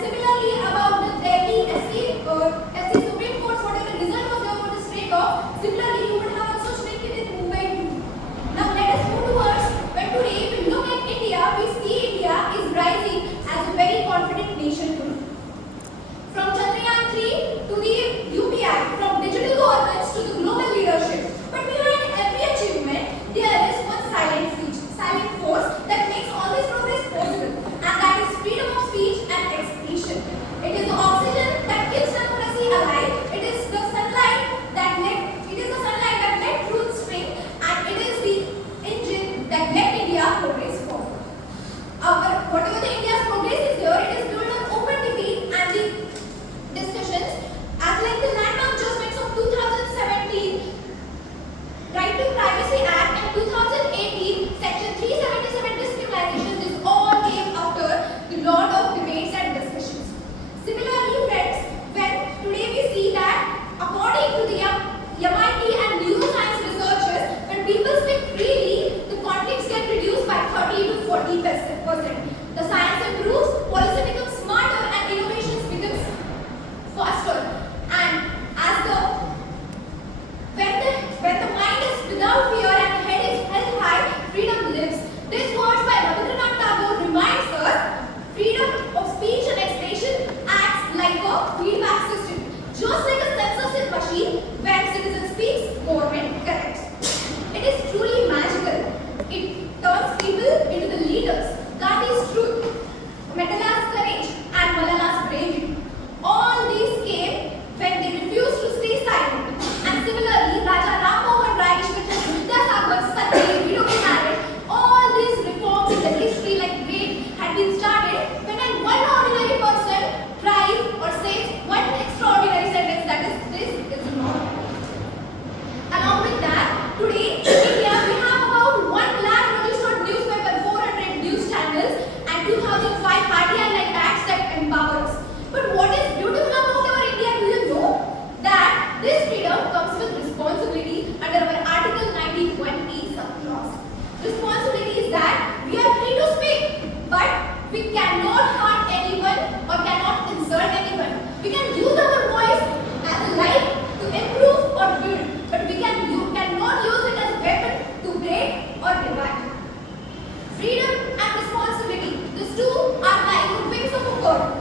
similarly, about the Delhi SC Supreme Court, whatever result was there for the state of, similarly you would have also stricken in Mumbai too. Now let us move towards when today we look at India, we see India is rising as a very confident nation too. From Chandrayaan 3 to the UPI, from digital governance to the global leadership. But behind every achievement, there is one silent force that makes all this progress possible, and that is freedom of speech and expression. It is the oxygen that keeps democracy alive. It is the sunlight that let truth spring, and it is the engine that let India progress forward. Whatever the India's progress is here, it is built on open debate and the discussions, as like the landmark judgments of 2017, Right to Privacy Act, and 2018 Section 377 discrimination. This all came after the lot of debates and discussions. Similarly, friends, when today we see that according to the MIT and neuroscience researchers, when people speak freely, the conflicts get reduced by 30 to 40%. The science improves, policy becomes smarter, and innovations becomes faster. And as when the mind is without fear and the head is held high, freedom lives. These words by Rabindranath Tagore reminds us freedom of speech and expression acts like a feedback system. Just like a censorship machine, when citizen speaks, government corrects. It is truly magical. It turns people into the leaders. Gandhi's truth, Mandela's courage, and Malala's bravery. All these came when they refused to stay silent. And similarly, Raja Ram Mohan Rai, Ishwar Vidyasagar, Satya, Widow married, all these reforms in the history like great had been started when one ordinary person tries or says one extraordinary sentence, that is, this is not. Along with that, today in India we have about 1 lakh registered newspaper, 400 news channels, and 2005 RTI like acts that empower us. But what is beautiful about our India, do you know? That this freedom comes with responsibility under our Article 19(1)(e) clause. Responsibility is that we are free to speak, but we cannot harm anyone or cannot insult anyone. We can use our voice as a light to improve or build, but you cannot use it as a weapon to break or divide. Freedom and responsibility, these two are like the wings of a bird.